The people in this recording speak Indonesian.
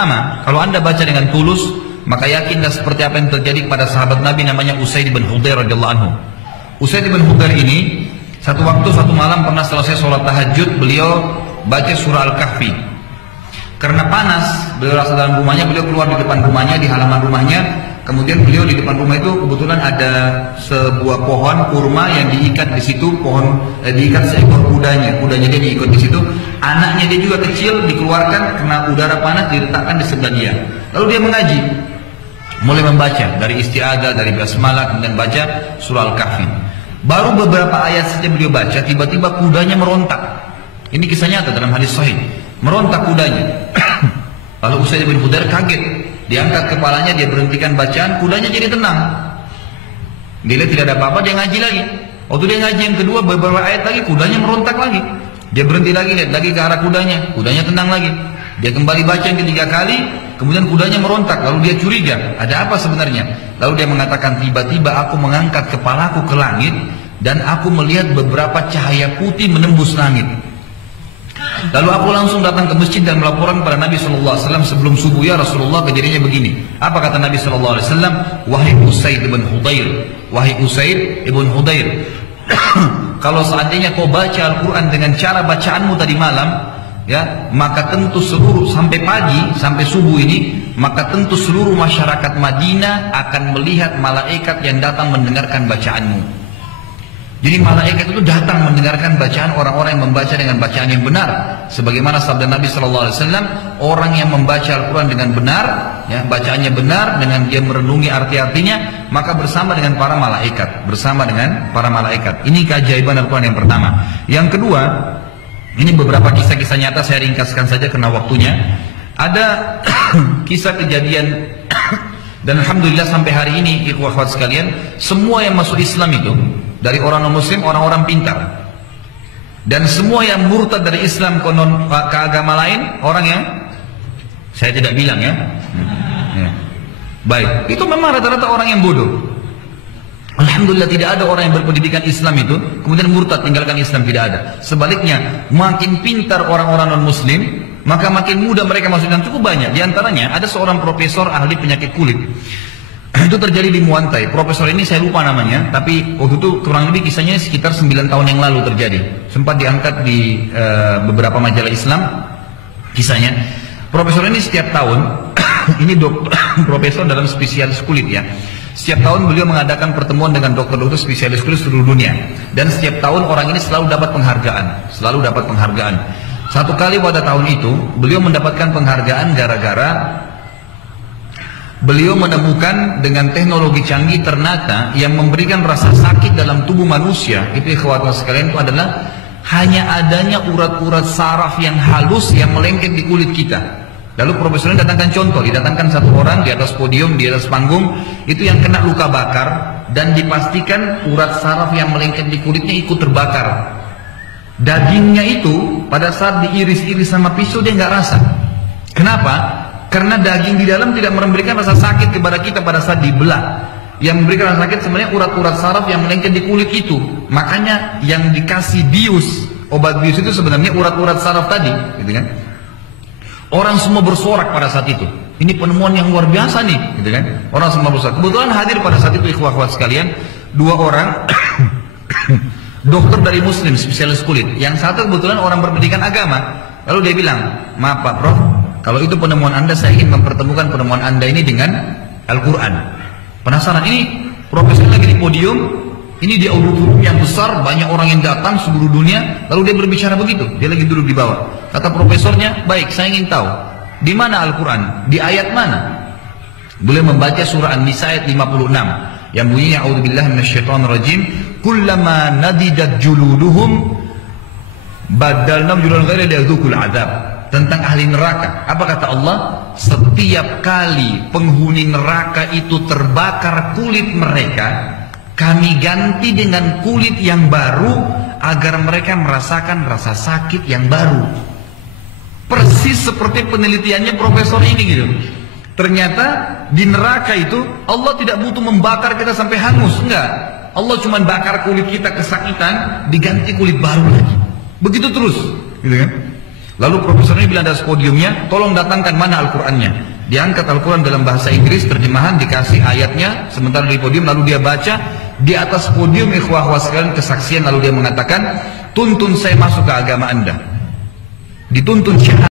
pertama, kalau anda baca dengan tulus, maka yakinlah seperti apa yang terjadi kepada sahabat Nabi namanya Usaid bin Hudayr radhiyallahu anhu. Usaid bin Hudayr ini satu waktu satu malam pernah selesai sholat tahajud, beliau baca surah Al-Kahfi. Karena panas, beliau rasa dalam rumahnya, beliau keluar di depan rumahnya, di halaman rumahnya. Kemudian beliau di depan rumah itu kebetulan ada sebuah pohon kurma yang diikat di situ, diikat seekor kudanya dia diikat di situ. Anaknya dia juga kecil, dikeluarkan karena udara panas, diletakkan di sebelah dia. Lalu dia mengaji, mulai membaca dari isti'adzah, dari basmalah, kemudian baca surah Al-Kahfi. Baru beberapa ayat saja beliau baca, tiba-tiba kudanya merontak. Ini kisah nyata dalam hadis sahih. Merontak kudanya. Lalu Usaid bin Hudayr kaget, diangkat kepalanya, dia berhentikan bacaan, kudanya jadi tenang. Dia lihat tidak ada apa-apa, dia ngaji lagi. Waktu dia ngaji yang kedua, beberapa ayat lagi, kudanya merontak lagi. Dia berhenti lagi, lihat lagi ke arah kudanya tenang lagi. Dia kembali baca yang ketiga kali, kemudian kudanya merontak, lalu dia curiga, ada apa sebenarnya? Lalu dia mengatakan, tiba-tiba aku mengangkat kepalaku ke langit, dan aku melihat beberapa cahaya putih menembus langit. Lalu aku langsung datang ke masjid dan melaporkan kepada Nabi SAW sebelum subuh, ya Rasulullah kejadiannya begini. Apa kata Nabi SAW? Wahai Usaid ibn Hudayr, wahai Usaid ibn Hudayr, kalau seandainya kau baca Al-Quran dengan cara bacaanmu tadi malam, ya, maka tentu seluruh sampai pagi, sampai subuh ini, maka tentu seluruh masyarakat Madinah akan melihat malaikat yang datang mendengarkan bacaanmu. Jadi malaikat itu datang mendengarkan bacaan orang-orang yang membaca dengan bacaan yang benar. Sebagaimana sabda Nabi SAW, orang yang membaca Al-Quran dengan benar, ya, bacaannya benar, dengan dia merenungi arti-artinya, maka bersama dengan para malaikat. Bersama dengan para malaikat. Ini keajaiban Al-Quran yang pertama. Yang kedua, ini beberapa kisah-kisah nyata, saya ringkaskan saja karena waktunya. Ada kisah kejadian, dan Alhamdulillah sampai hari ini, ikhwah akhwat sekalian, semua yang masuk Islam itu, dari orang non-muslim, orang-orang pintar. Dan semua yang murtad dari Islam ke agama lain, orang yang saya tidak bilang ya. Baik, itu memang rata-rata orang yang bodoh. Alhamdulillah tidak ada orang yang berpendidikan Islam itu kemudian murtad tinggalkan Islam, tidak ada. Sebaliknya, makin pintar orang-orang non-muslim, maka makin mudah mereka masuk Islam. Cukup banyak. Di antaranya ada seorang profesor ahli penyakit kulit. Itu terjadi di Muantai. Profesor ini saya lupa namanya, tapi waktu itu kurang lebih kisahnya sekitar 9 tahun yang lalu terjadi. Sempat diangkat di beberapa majalah Islam kisahnya. Profesor ini setiap tahun, ini profesor dalam spesialis kulit ya. Setiap tahun beliau mengadakan pertemuan dengan dokter-dokter spesialis kulit seluruh dunia. Dan setiap tahun orang ini selalu dapat penghargaan. Selalu dapat penghargaan. Satu kali pada tahun itu, beliau mendapatkan penghargaan gara-gara beliau menemukan dengan teknologi canggih ternyata yang memberikan rasa sakit dalam tubuh manusia, itu ikhwatan sekalian, itu adalah hanya adanya urat-urat saraf yang halus yang melengket di kulit kita. Lalu profesor ini datangkan contoh, didatangkan satu orang di atas podium, di atas panggung, itu yang kena luka bakar, dan dipastikan urat saraf yang melengket di kulitnya ikut terbakar. Dagingnya itu pada saat diiris-iris sama pisau dia nggak rasa. Kenapa? Karena daging di dalam tidak memberikan rasa sakit kepada kita pada saat dibelah. Yang memberikan rasa sakit sebenarnya urat-urat saraf yang melengket di kulit itu. Makanya yang dikasih bius, obat bius itu sebenarnya urat-urat saraf tadi, gitu kan? Orang semua bersorak pada saat itu. Ini penemuan yang luar biasa nih, gitu kan? Orang semua bersorak. Kebetulan hadir pada saat itu ikhwah-ikhwat sekalian, 2 orang dokter dari Muslim spesialis kulit. Yang satu kebetulan orang berpendidikan agama. Lalu dia bilang, maaf Pak Prof, kalau itu penemuan Anda, saya ingin mempertemukan penemuan Anda ini dengan Al-Quran. Penasaran, ini profesor lagi di podium, ini di auditorium yang besar, banyak orang yang datang seluruh dunia, lalu dia berbicara begitu, dia lagi duduk di bawah. Kata profesornya, baik, saya ingin tahu, di mana Al-Quran? Di ayat mana? Beliau membaca surah An-Nisa ayat 56, yang bunyinya, A'udzubillahi minasyaitonirrajim, kullama nadidat juluduhum, badalnahum juludan ghaira liyadzuqul adzab. Tentang ahli neraka, apa kata Allah? Setiap kali penghuni neraka itu terbakar kulit mereka, kami ganti dengan kulit yang baru agar mereka merasakan rasa sakit yang baru. Persis seperti penelitiannya profesor ini gitu. Ternyata di neraka itu Allah tidak butuh membakar kita sampai hangus, enggak. Allah cuma bakar kulit kita kesakitan, diganti kulit baru lagi. Begitu terus, gitu kan? Lalu profesor ini bilang di atas podiumnya, tolong datangkan mana Al-Qurannya. Diangkat Al-Quran dalam bahasa Inggris, terjemahan, dikasih ayatnya, sementara di podium, lalu dia baca. Di atas podium ikhwah sekalian kesaksian, lalu dia mengatakan, tuntun saya masuk ke agama Anda. Dituntun syahadat.